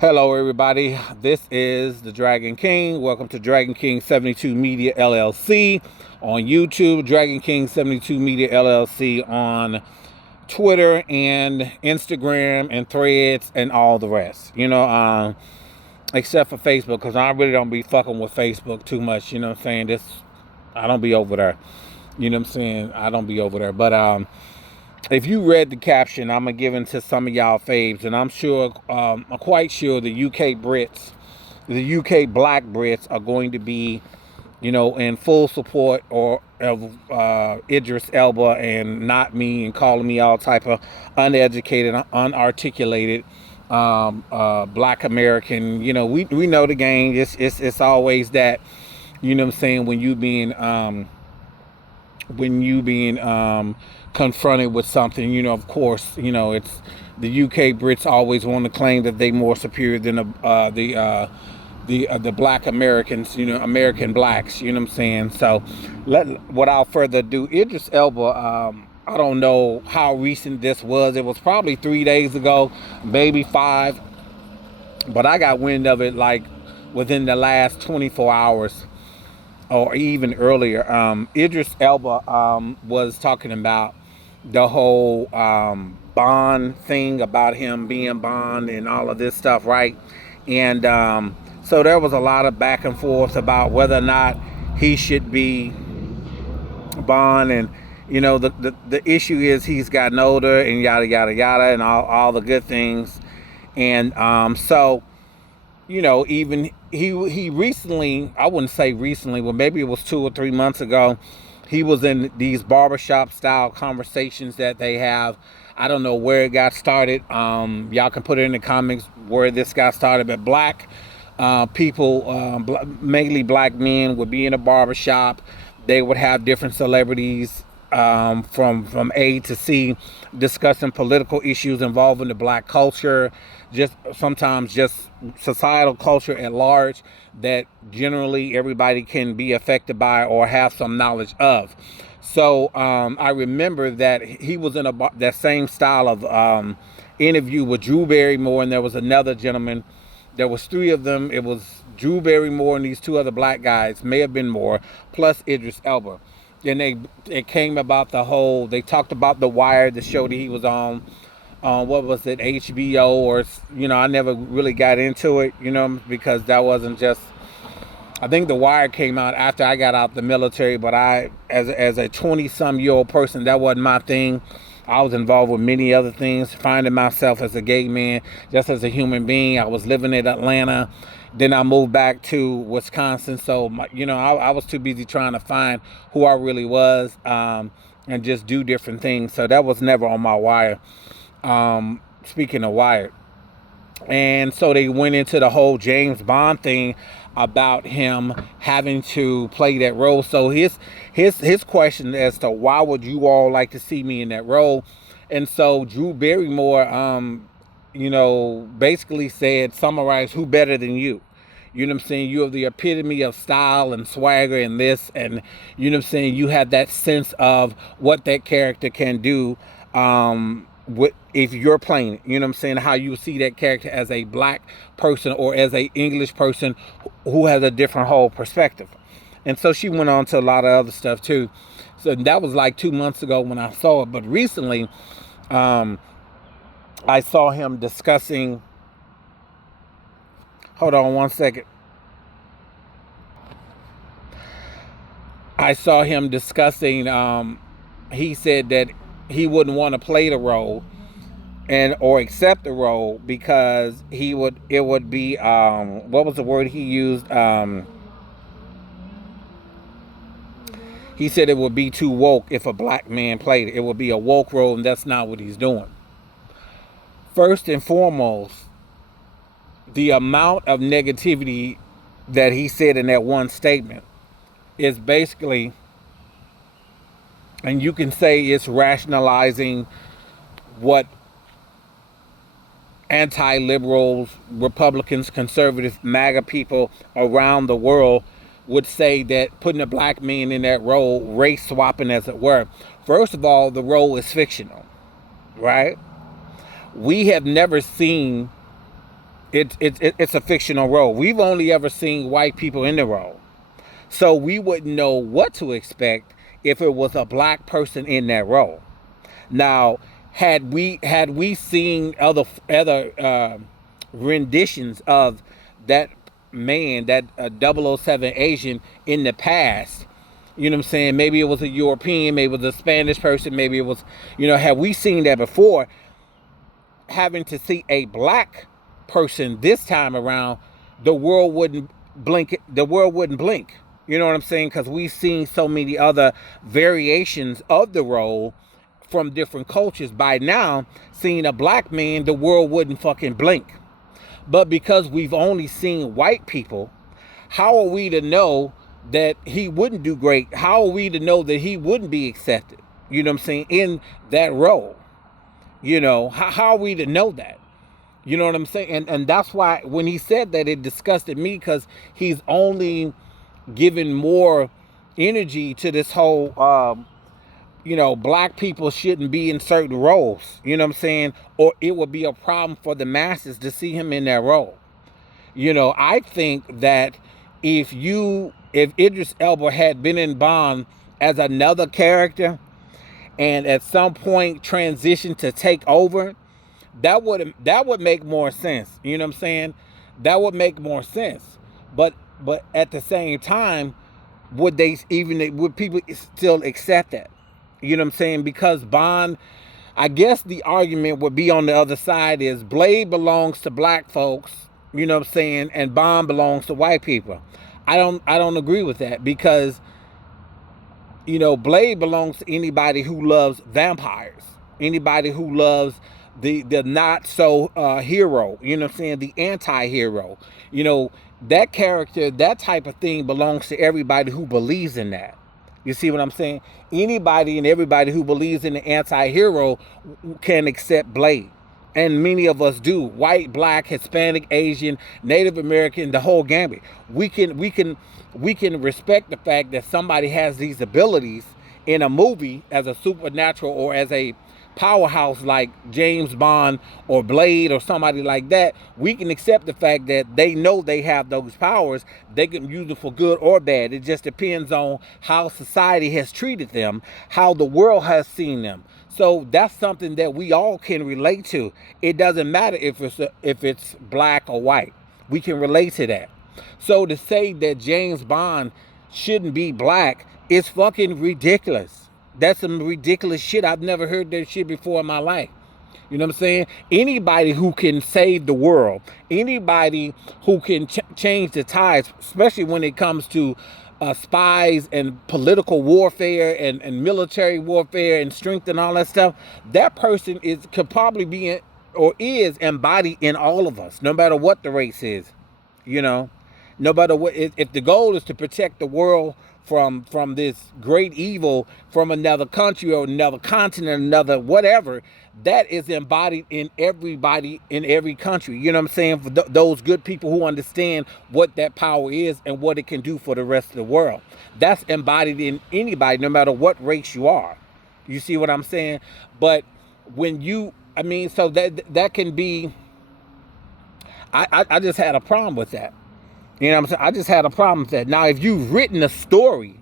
Hello, everybody. This is the Dragon King. Welcome to Dragon King 72 Media LLC on YouTube, Dragon King 72 Media LLC on Twitter and Instagram and Threads and all the rest. Except for Facebook, because I really don't be fucking with Facebook too much. You know what I'm saying? I don't be over there. You know what I'm saying? I don't be over there. But if you read the caption, I'm gonna give it to some of y'all faves, and I'm quite sure the UK Black Brits are going to be, in full support of Idris Elba and not me, and calling me all type of uneducated, unarticulated Black American. We know the game. It's always that. You know what I'm saying? When you being confronted with something, of course, it's the UK Brits always want to claim that they more superior than the Black Americans, American blacks. You know what I'm saying? So, without further ado, Idris Elba. I don't know how recent this was. It was probably 3 days ago, maybe 5. But I got wind of it like within the last 24 hours or even earlier. Idris Elba was talking about the whole Bond thing, about him being Bond and all of this stuff, right? And so there was a lot of back and forth about whether or not he should be Bond. And the issue is he's gotten older and yada yada yada and all the good things. And so even he recently, I wouldn't say recently, but maybe it was 2 or 3 months ago, he was in these barbershop style conversations that they have. I don't know where it got started. Y'all can put it in the comments where this got started. But black people, mainly black men, would be in a barbershop. They would have different celebrities from A to C discussing political issues involving the black culture, sometimes just societal culture at large that generally everybody can be affected by or have some knowledge of. So I remember that he was in that same style of interview with Drew Barrymore, and there was another gentleman. There was 3 of them. It was Drew Barrymore and these 2 other black guys, may have been more, plus Idris Elba. And it came about they talked about The Wire, the show that he was on. What was it, HBO, or I never really got into it, because that wasn't just. I think The Wire came out after I got out the military, but as a 20-some-year-old person, that wasn't my thing. I was involved with many other things, finding myself as a gay man, just as a human being. I was living in Atlanta. Then I moved back to Wisconsin. So, I was too busy trying to find who I really was and just do different things. So that was never on my wire. Speaking of Wire. And so they went into the whole James Bond thing about him having to play that role. So his question as to why would you all like to see me in that role? And so Drew Barrymore, basically summarized, who better than you? You know what I'm saying? You have the epitome of style and swagger and this, and you know what I'm saying? You have that sense of what that character can do. If you're playing it, you know what I'm saying, how you see that character as a black person or as a English person who has a different whole perspective. And so she went on to a lot of other stuff too. So that was like 2 months ago when I saw it. But recently, I saw him discussing. Hold on one second. I saw him discussing. He said that he wouldn't want to play the role or accept the role because it would be what was the word he used? He said it would be too woke if a black man played it. It would be a woke role, and that's not what he's doing. First and foremost, the amount of negativity that he said in that one statement is basically, and you can say it's rationalizing what anti-liberals, Republicans, conservatives, MAGA people around the world would say, that putting a black man in that role, race swapping as it were. First of all, the role is fictional, right? We have never seen It's a fictional role. We've only ever seen white people in the role, so we wouldn't know what to expect if it was a black person in that role. Now, had we seen other renditions of that man, that 007 Asian in the past, you know what I'm saying? Maybe it was a European, maybe it was a Spanish person, maybe it was, had we seen that before? Having to see a black person this time around, the world wouldn't blink. The world wouldn't blink. You know what I'm saying? Because we've seen so many other variations of the role from different cultures. By now, seeing a black man, the world wouldn't fucking blink. But because we've only seen white people, how are we to know that he wouldn't do great? How are we to know that he wouldn't be accepted? You know what I'm saying? In that role. How are we to know that? You know what I'm saying? And that's why when he said that, it disgusted me, because he's only giving more energy to this whole, black people shouldn't be in certain roles. You know what I'm saying? Or it would be a problem for the masses to see him in that role. I think that if Idris Elba had been in Bond as another character, and at some point transition to take over, that would make more sense. You know what I'm saying? That would make more sense. But at the same time, would people still accept that? You know what I'm saying? Because Bond, I guess the argument would be on the other side is Blade belongs to black folks, you know what I'm saying, and Bond belongs to white people. I don't agree with that, because Blade belongs to anybody who loves vampires, anybody who loves the not so hero, you know what I'm saying, the anti-hero. That character, that type of thing belongs to everybody who believes in that. You see what I'm saying? Anybody and everybody who believes in the anti-hero can accept Blade. And many of us do. White, black, Hispanic, Asian, Native American, the whole gambit. We can respect the fact that somebody has these abilities in a movie as a supernatural or as a powerhouse like James Bond or Blade or somebody like that. We can accept the fact that they know they have those powers. They can use them for good or bad. It just depends on how society has treated them, how the world has seen them. So that's something that we all can relate to. It doesn't matter if it's black or white. We can relate to that. So to say that James Bond shouldn't be black is fucking ridiculous. That's some ridiculous shit. I've never heard that shit before in my life. You know what I'm saying? Anybody who can save the world, anybody who can change the tides, especially when it comes to spies and political warfare and military warfare and strength and all that stuff, that person could probably be or is embodied in all of us, no matter what the race is. No matter what, if the goal is to protect the world from this great evil from another country or another continent, another whatever, that is embodied in everybody in every country. You know what I'm saying? For those good people who understand what that power is and what it can do for the rest of the world. That's embodied in anybody, no matter what race you are. You see what I'm saying? But so that can be, I just had a problem with that. You know what I'm saying? I just had a problem with that. Now, if you've written a story,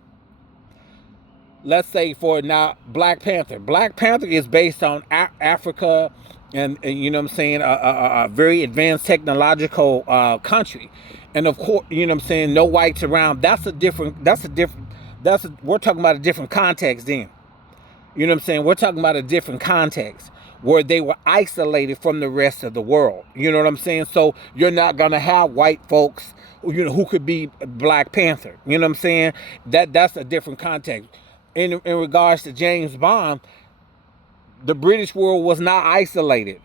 let's say for now, Black Panther. Black Panther is based on Africa and you know what I'm saying, a very advanced technological country. And of course, you know what I'm saying, no whites around. We're talking about a different context then. You know what I'm saying? We're talking about a different context where they were isolated from the rest of the world. You know what I'm saying? So you're not going to have white folks, who could be Black Panther. You know what I'm saying? That's a different context. In regards to James Bond, the British world was not isolated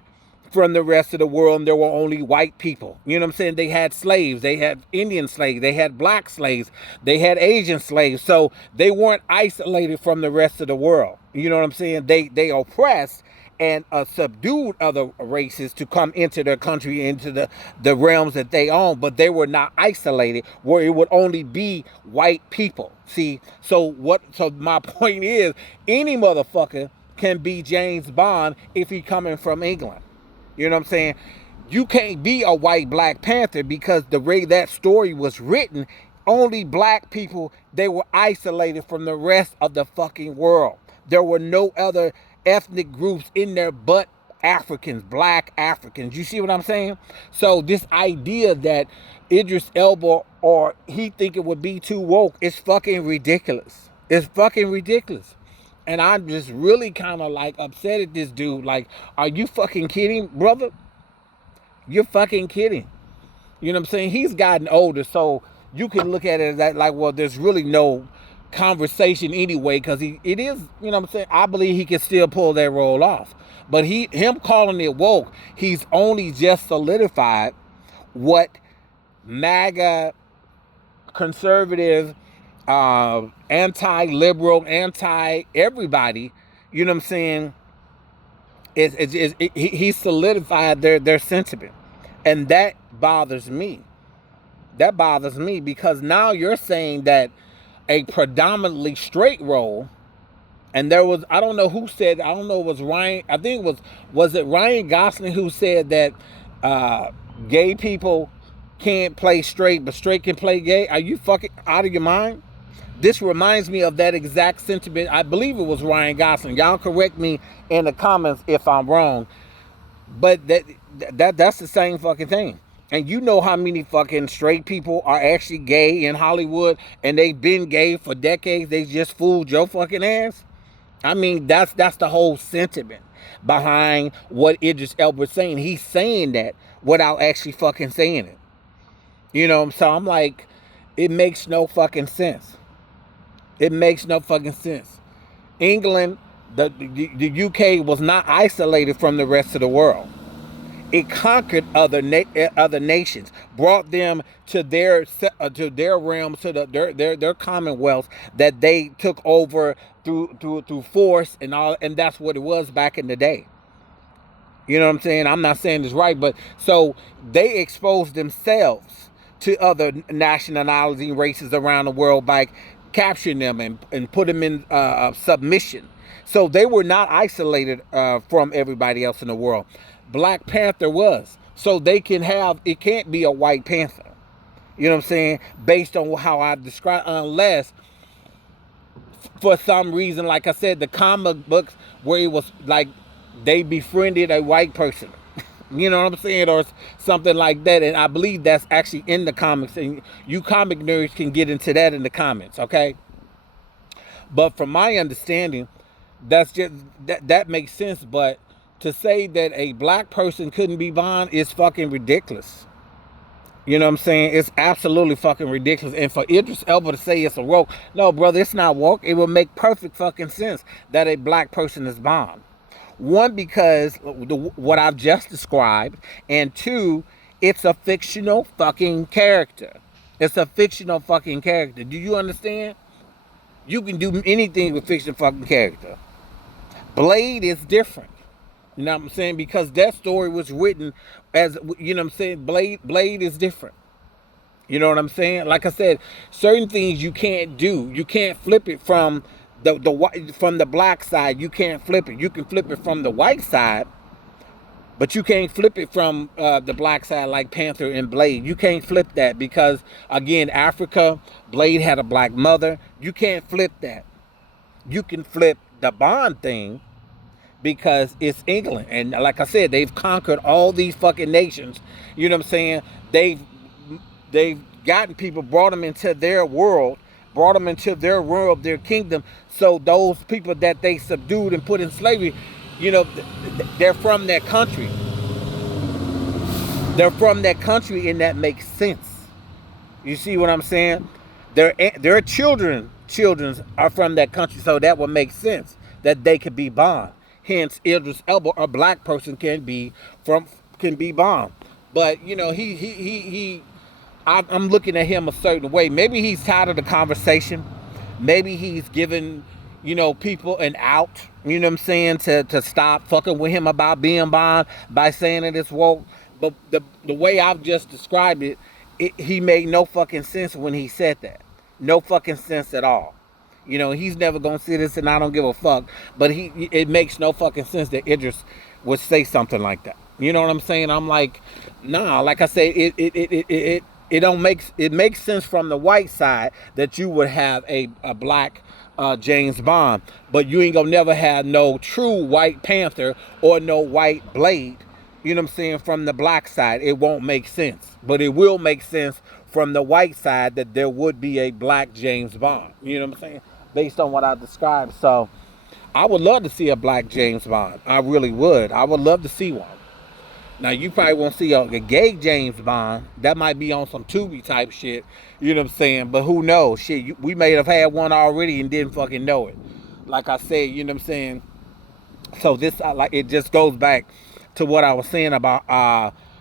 from the rest of the world, and there were only white people. You know what I'm saying? They had slaves, they had Indian slaves, they had black slaves, they had Asian slaves. So they weren't isolated from the rest of the world. You know what I'm saying? They oppressed and subdued other races to come into their country, into the realms that they own, but they were not isolated where it would only be white people. See, so my point is, any motherfucker can be James Bond if he coming from England. You know what I'm saying? You can't be a white Black Panther because the way that story was written, only black people, they were isolated from the rest of the fucking world. There were no other ethnic groups in there but Africans, black Africans. You see what I'm saying? So this idea that Idris Elba or he think it would be too woke is fucking ridiculous. It's fucking ridiculous. And I'm just really kind of like upset at this dude. Like, are you fucking kidding, brother? You're fucking kidding. You know what I'm saying? He's gotten older, so you can look at it as that, like, well, there's really no conversation anyway, because it is, you know what I'm saying? I believe he can still pull that role off. But him calling it woke, he's only just solidified what MAGA, conservative, anti-liberal, anti-everybody, you know what I'm saying, he solidified their sentiment. And that bothers me. That bothers me because now you're saying that a predominantly straight role, and there was, I don't know who said, I don't know, it was Ryan, I think it was it Ryan Gosling who said that gay people can't play straight, but straight can play gay? Are you fucking out of your mind? This reminds me of that exact sentiment. I believe it was Ryan Gosling. Y'all correct me in the comments if I'm wrong. But that's the same fucking thing. And you know how many fucking straight people are actually gay in Hollywood, and they've been gay for decades. They just fooled your fucking ass. I mean, that's the whole sentiment behind what Idris Elba is saying. He's saying that without actually fucking saying it. You know, so I'm like, it makes no fucking sense. It makes no fucking sense. England, the UK was not isolated from the rest of the world. It conquered other nations, brought them to their realms, to their commonwealths that they took over through force and all, and that's what it was back in the day. You know what I'm saying? I'm not saying this right, but so they exposed themselves to other nationalities and races around the world by capturing them and put them in submission. So they were not isolated from everybody else in the world. Black Panther was. So they can have, it can't be a white panther. You know what I'm saying? Based on how I describe, unless for some reason, like I said, the comic books where it was like they befriended a white person. You know what I'm saying? Or something like that. And I believe that's actually in the comics. And you comic nerds can get into that in the comments, okay? But from my understanding, that's just, that makes sense. But to say that a black person couldn't be Bond is fucking ridiculous. You know what I'm saying? It's absolutely fucking ridiculous. And for Idris Elba to say it's a woke, no, brother, it's not woke. It would make perfect fucking sense that a black person is Bond. One, because what I've just described, and two, it's a fictional fucking character. It's a fictional fucking character. Do you understand? You can do anything with fictional fucking character. Blade is different. You know what I'm saying? Because that story was written as, you know what I'm saying? Blade is different. You know what I'm saying? Like I said, certain things you can't do. You can't flip it from the black side. You can't flip it. You can flip it from the white side, but you can't flip it from the black side like Panther and Blade. You can't flip that because, again, Africa, Blade had a black mother. You can't flip that. You can flip the Bond thing because it's England. And like I said, they've conquered all these fucking nations. You know what I'm saying? They've gotten people, brought them into their world, their kingdom. So those people that they subdued and put in slavery, you know, they're from that country. They're from that country, and that makes sense. You see what I'm saying? Their children are from that country, so that would make sense that they could be Bond. Hence, Idris Elba, a black person, can be Bond. But you know, I'm looking at him a certain way. Maybe he's tired of the conversation. Maybe he's giving, you know, people an out, you know what I'm saying, to stop fucking with him about being Bond by saying that it's woke. But the way I've just described it, he made no fucking sense when he said that. No fucking sense at all. You know, he's never gonna see this, and I don't give a fuck. But it makes no fucking sense that Idris would say something like that. You know what I'm saying? I'm like, nah. Like I say, it don't make it makes sense from the white side that you would have a black James Bond, but you ain't gonna never have no true White Panther or no White Blade. You know what I'm saying? From the black side, it won't make sense, but it will make sense from the white side that there would be a black James Bond. You know what I'm saying? Based on what I described. So I would love to see a black James Bond. I really would. I would love to see one. Now you probably won't see a gay James Bond. That might be on some Tubi type shit. You know what I'm saying? But who knows? Shit, we may have had one already and didn't fucking know it. Like I said, you know what I'm saying? So this, like, it just goes back to what I was saying about,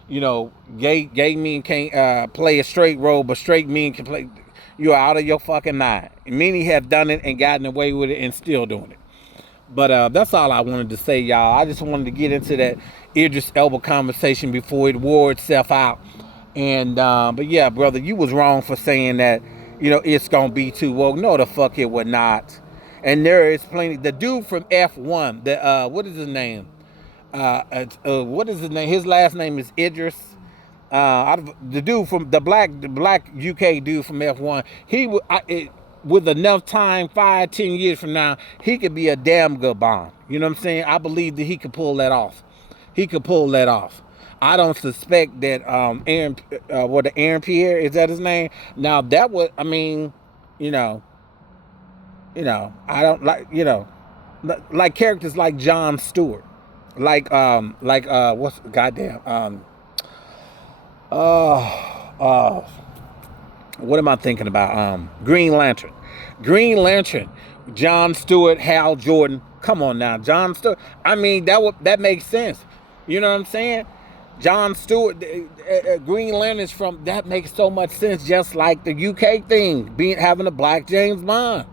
gay men can't play a straight role, but straight men can play. You're out of your fucking mind. Many have done it and gotten away with it and still doing it. But that's all I wanted to say, y'all. I just wanted to get into that Idris Elba conversation before it wore itself out. And but yeah, brother, you was wrong for saying that. It's gonna be too woke. No, the fuck it would not. And there is plenty. The dude from F1, the what is his name? What is his name? His last name is Idris. The dude from the black UK dude from F1. With enough time, 5-10 years from now, he could be a damn good Bond. You know what I'm saying? I believe that he could pull that off. He could pull that off. I don't suspect that Aaron Pierre, is that his name? Now that would, I mean, you know, I don't like characters like John Stewart, what's goddamn uh what am I thinking about? Green Lantern. Green Lantern. John Stewart, Hal Jordan. Come on now, John Stewart. I mean, that makes sense. You know what I'm saying? John Stewart, Green Lantern's from that makes so much sense. Just like the UK thing, having a black James Bond.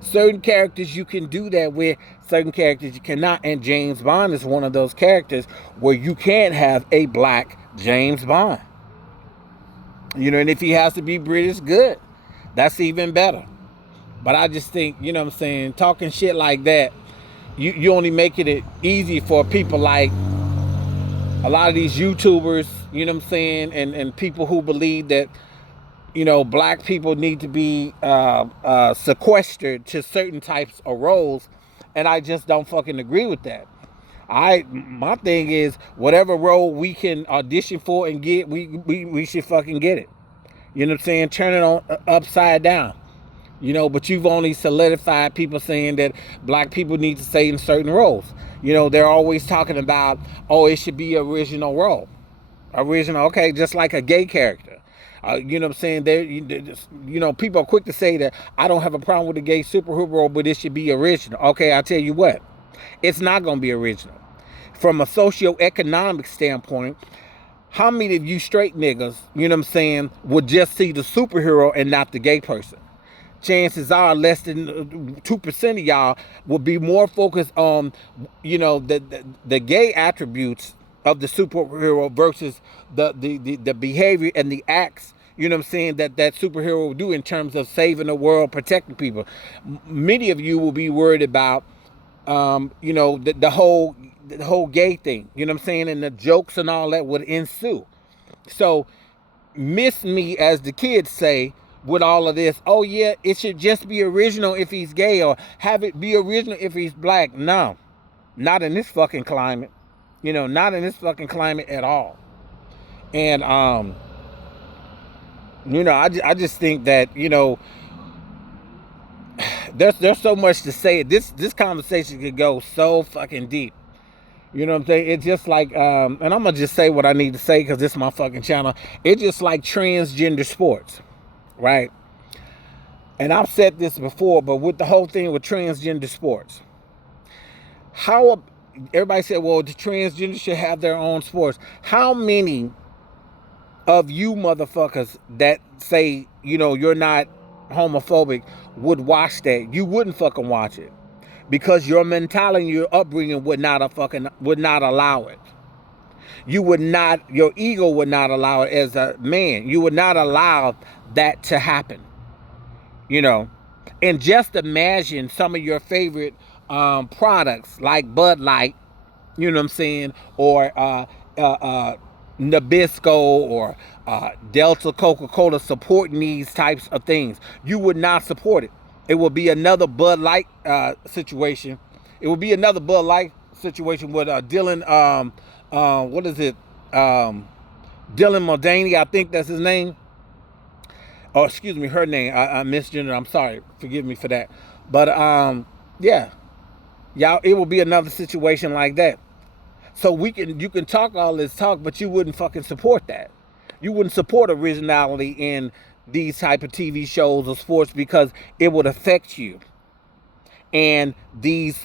Certain characters you can do that with, certain characters you cannot. And James Bond is one of those characters where you can't have a black James Bond. And if he has to be British, good. That's even better. But I just think, you know what I'm saying, talking shit like that, you only making it easy for people like a lot of these YouTubers, you know what I'm saying, and people who believe that, black people need to be sequestered to certain types of roles. And I just don't fucking agree with that. My thing is, whatever role we can audition for and get, we should fucking get it. You know what I'm saying? Turn it on upside down. But you've only solidified people saying that black people need to stay in certain roles. They're always talking about, oh, it should be original role. Original, okay, just like a gay character. You know what I'm saying? People are quick to say that I don't have a problem with a gay superhero role, but it should be original. Okay, I tell you what, it's not going to be original. From a socioeconomic standpoint, how many of you straight niggas, you know what I'm saying, would just see the superhero and not the gay person? Chances are less than 2% of y'all would be more focused on, the gay attributes of the superhero versus the behavior and the acts, you know what I'm saying, that superhero will do in terms of saving the world, protecting people. Many of you will be worried about, the whole gay thing, you know what I'm saying, and the jokes and all that would ensue. So miss me, as the kids say, with all of this. Oh yeah, it should just be original if he's gay, or have it be original if he's black. No, not in this fucking climate. Not in this fucking climate at all. And I just think that there's so much to say. This conversation could go so fucking deep. You know what I'm saying? It's just like, and I'm gonna just say what I need to say because this is my fucking channel. It's just like transgender sports, right? And I've said this before, but with the whole thing with transgender sports, everybody said, well, the transgender should have their own sports. How many of you motherfuckers that say, you're not homophobic would watch that? You wouldn't fucking watch it. Because your mentality, your upbringing would not allow it. Your ego would not allow it as a man. You would not allow that to happen. And just imagine some of your favorite products like Bud Light, You know what I'm saying? Or Nabisco or Delta Coca-Cola supporting these types of things. You would not support it. It will be another Bud Light situation. It will be another Bud Light situation with Dylan, what is it? Dylan Mulvaney, I think that's his name. Oh, excuse me, her name. I misgendered. I'm sorry. Forgive me for that. But yeah, y'all, it will be another situation like that. So you can talk all this talk, but you wouldn't fucking support that. You wouldn't support originality in these type of TV shows or sports because it would affect you. And these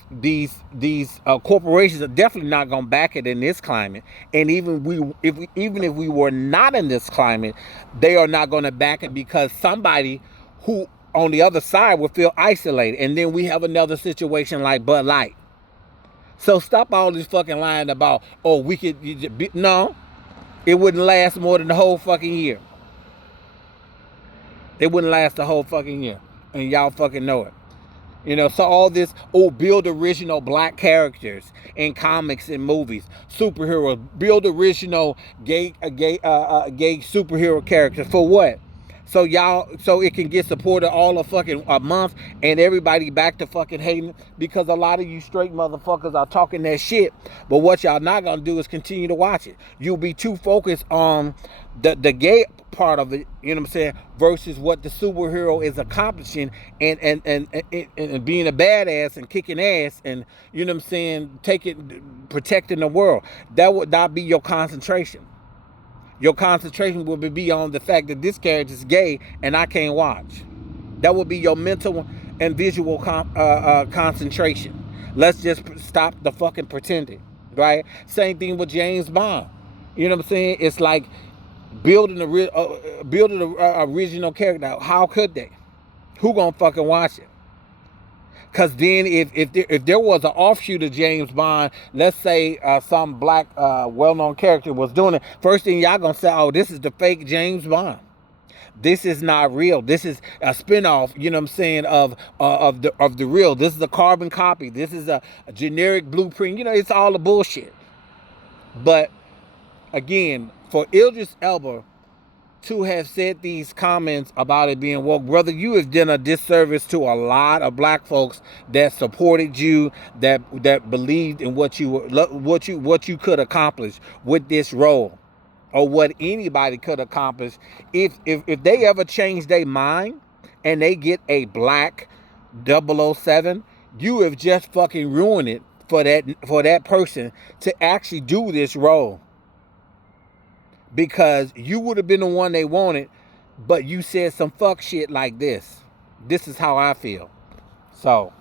corporations are definitely not going to back it in this climate. And even if we were not in this climate, they are not going to back it because somebody who on the other side will feel isolated. And then we have another situation like Bud Light. So stop all this fucking lying about, oh, we could, no, it wouldn't last more than the whole fucking year. It wouldn't last the whole fucking year. And y'all fucking know it. You know, so all this, oh, build original black characters in comics and movies, superheroes, build original gay superhero characters for what? So it can get supported all of fucking a month and everybody back to fucking hating because a lot of you straight motherfuckers are talking that shit. But what y'all not gonna do is continue to watch it. You'll be too focused on the gay part of it, you know what I'm saying, versus what the superhero is accomplishing and being a badass and kicking ass and, you know what I'm saying, protecting the world. That would not be your concentration. Your concentration will be on the fact that this character is gay and I can't watch. That would be your mental and visual concentration. Let's just stop the fucking pretending, right? Same thing with James Bond. You know what I'm saying? It's like building an original character. How could they? Who gonna fucking watch it? Because then if there was an offshoot of James Bond, let's say some black well-known character was doing it, first thing y'all gonna say, oh, this is the fake James Bond. This is not real. This is a spinoff, you know what I'm saying, of the real. This is a carbon copy. This is a generic blueprint. You know, it's all the bullshit. But again, for Idris Elba to have said these comments about it being woke, brother, you have done a disservice to a lot of black folks that supported you, that believed in what you could accomplish with this role, or what anybody could accomplish. If they ever change their mind and they get a black 007, you have just fucking ruined it for that person to actually do this role. Because you would have been the one they wanted, but you said some fuck shit like this. This is how I feel. So,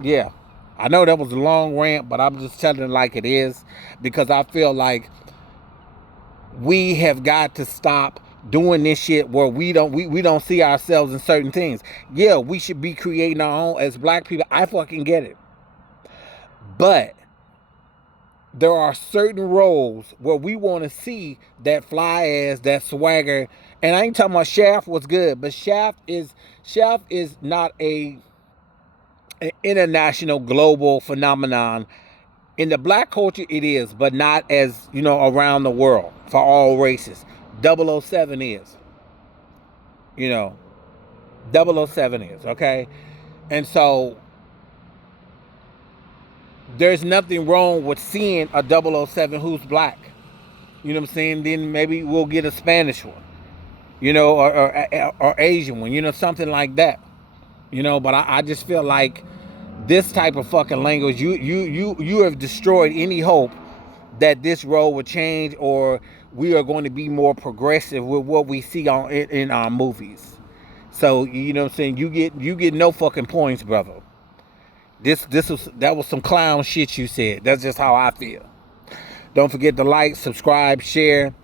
yeah. I know that was a long rant, but I'm just telling it like it is. Because I feel like we have got to stop doing this shit where we don't see ourselves in certain things. Yeah, we should be creating our own as black people. I fucking get it. But there are certain roles where we want to see that fly ass, that swagger. And I ain't talking about Shaft was good, but Shaft is not an international global phenomenon. In the black culture it is, but not as, you know, around the world for all races. 007 is. You know, 007 is, okay? And so there's nothing wrong with seeing a 007 who's black. You know what I'm saying? Then maybe we'll get a Spanish one, you know, or Asian one, you know, something like that. You know, but I just feel like this type of fucking language, you have destroyed any hope that this role will change, or we are going to be more progressive with what we see in our movies. So, you know what I'm saying? You get no fucking points, brother. That was some clown shit you said. That's just how I feel. Don't forget to like, subscribe, share.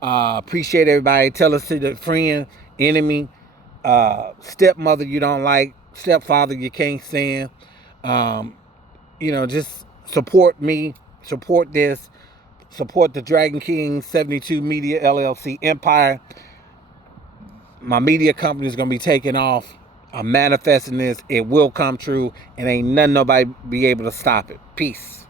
Appreciate everybody. Tell us to the friend, enemy, stepmother you don't like, stepfather you can't stand. You know, just support me, support this, support the Dragon King 72 Media L.L.C. Empire. My media company is going to be taking off. I'm manifesting this. It will come true, and ain't nothing nobody be able to stop it. Peace.